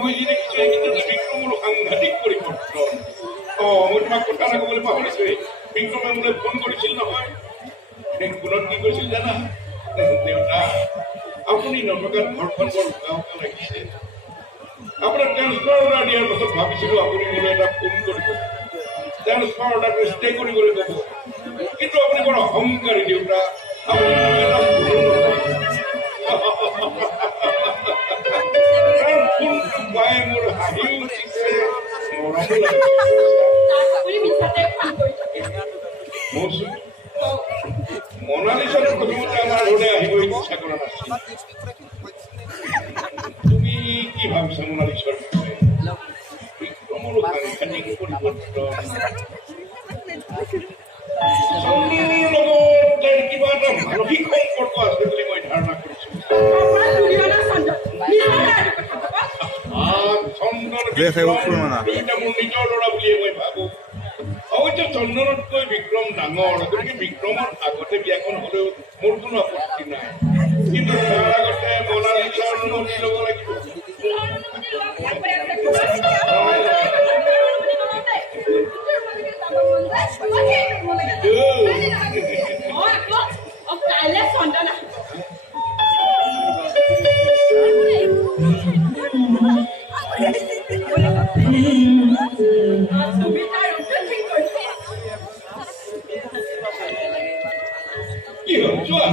মই যি দেখিছোঁ কিন্তু বিক্ৰমৰ সাংঘাতিক পৰিৱৰ্তন। মই তোমাক কথা এটা ক'বলৈ পাহৰিছোঁৱেই। বিক্ৰমে মোলৈ ফোন কৰিছিল নহয়। ফোনত কি কৈছিল জানা? দেউতা, আপুনি নথকাত ঘৰখন বৰ উকা উকা লাগিছে। আপোনাক ট্ৰেন্সফাৰ অৰ্ডাৰ দিয়াৰ পাছত ভাবিছিলোঁ আপুনি মোলৈ এটা ফোন কৰিব, ট্ৰেন্সফাৰ অৰ্ডাৰটো ষ্টে কৰিবলৈ ক'ব। কিন্তু আপুনি বৰ অহংকাৰী দেউতা, আপুনি মোলৈ এটা ফোনো নকৰে। ফোনটো পাই মোৰ হাঁহি উঠিছে, মৰমো লাগিছে। মনালিছাৰ প্ৰথমতে আমাৰ ঘৰলৈ আহিব ইচ্ছা কৰা নাছিল। তুমি কি ভাবিছা মনালিছাৰ বিষয়ে? বিক্ৰমৰো সাংঘাতিক পৰিৱৰ্তন। চন্দনৰ লগত তাইৰ কিবা এটা মানসিক সম্পৰ্ক আছে বুলি মই ধাৰণা কৰিছো। চন্দন দুইটা মোৰ নিজৰ ল'ৰা বুলিয়ে মই ভাবো। অৱশ্যে চন্দনতকৈ বিক্ৰম ডাঙৰ, গতিকে বিক্ৰমৰ আগতে বিয়াখন হলেও মোৰ কোনো আপত্তি নাই। কিন্তু তাৰ আগতে মনালিছাৰ অনুমতি ল'ব লাগিব। কি হ'ল চোৱা,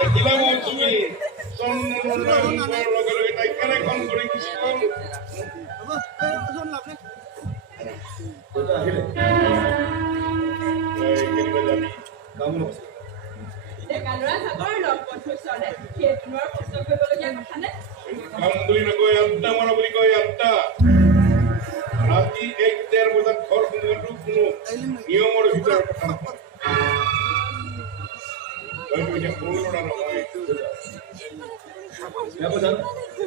দেখিলা মই তুমি চন্দনৰ লগে লগে তাই কেনেখন কৰি গুচি গ'ল। কাম বুলি নকয়, আড্ডা মৰা বুলি কয়। আড্ডা ৰাতি 1-1:30 বজাত ঘৰ সোমোৱাটো কোনো নিয়মৰ ভিতৰৰ কথা নহয়। হয়তো এতিয়া সৰু ল'ৰা নহয়,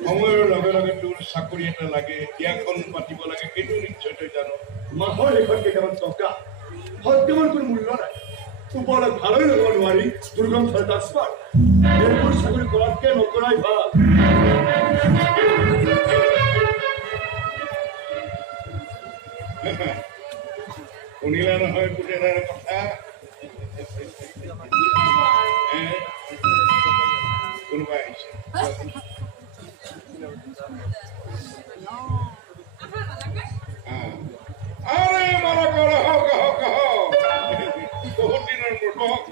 সময়ৰ লগে লগে তোৰ চাকৰি এটা লাগে, বিয়াখন পাতিব লাগে, সেইটো নিশ্চয় তই জানো। মাহৰ শেষত কেইটামান টকা সত্যমান কোনো মূল্য নাই। ওপৰত ভালই ল'ব নোৱাৰি দুৰ্গম ট্ৰান্সফাৰ। এইবোৰ চাকৰি কৰাতকে নকৰাই ভাল। শুনিলা নহয় পুতেৰাৰ কথা? কোনোবাই আহিছে। আৰে মাৰা কৰা হোক হোক হোক, বহুত দিনেৰ মূৰত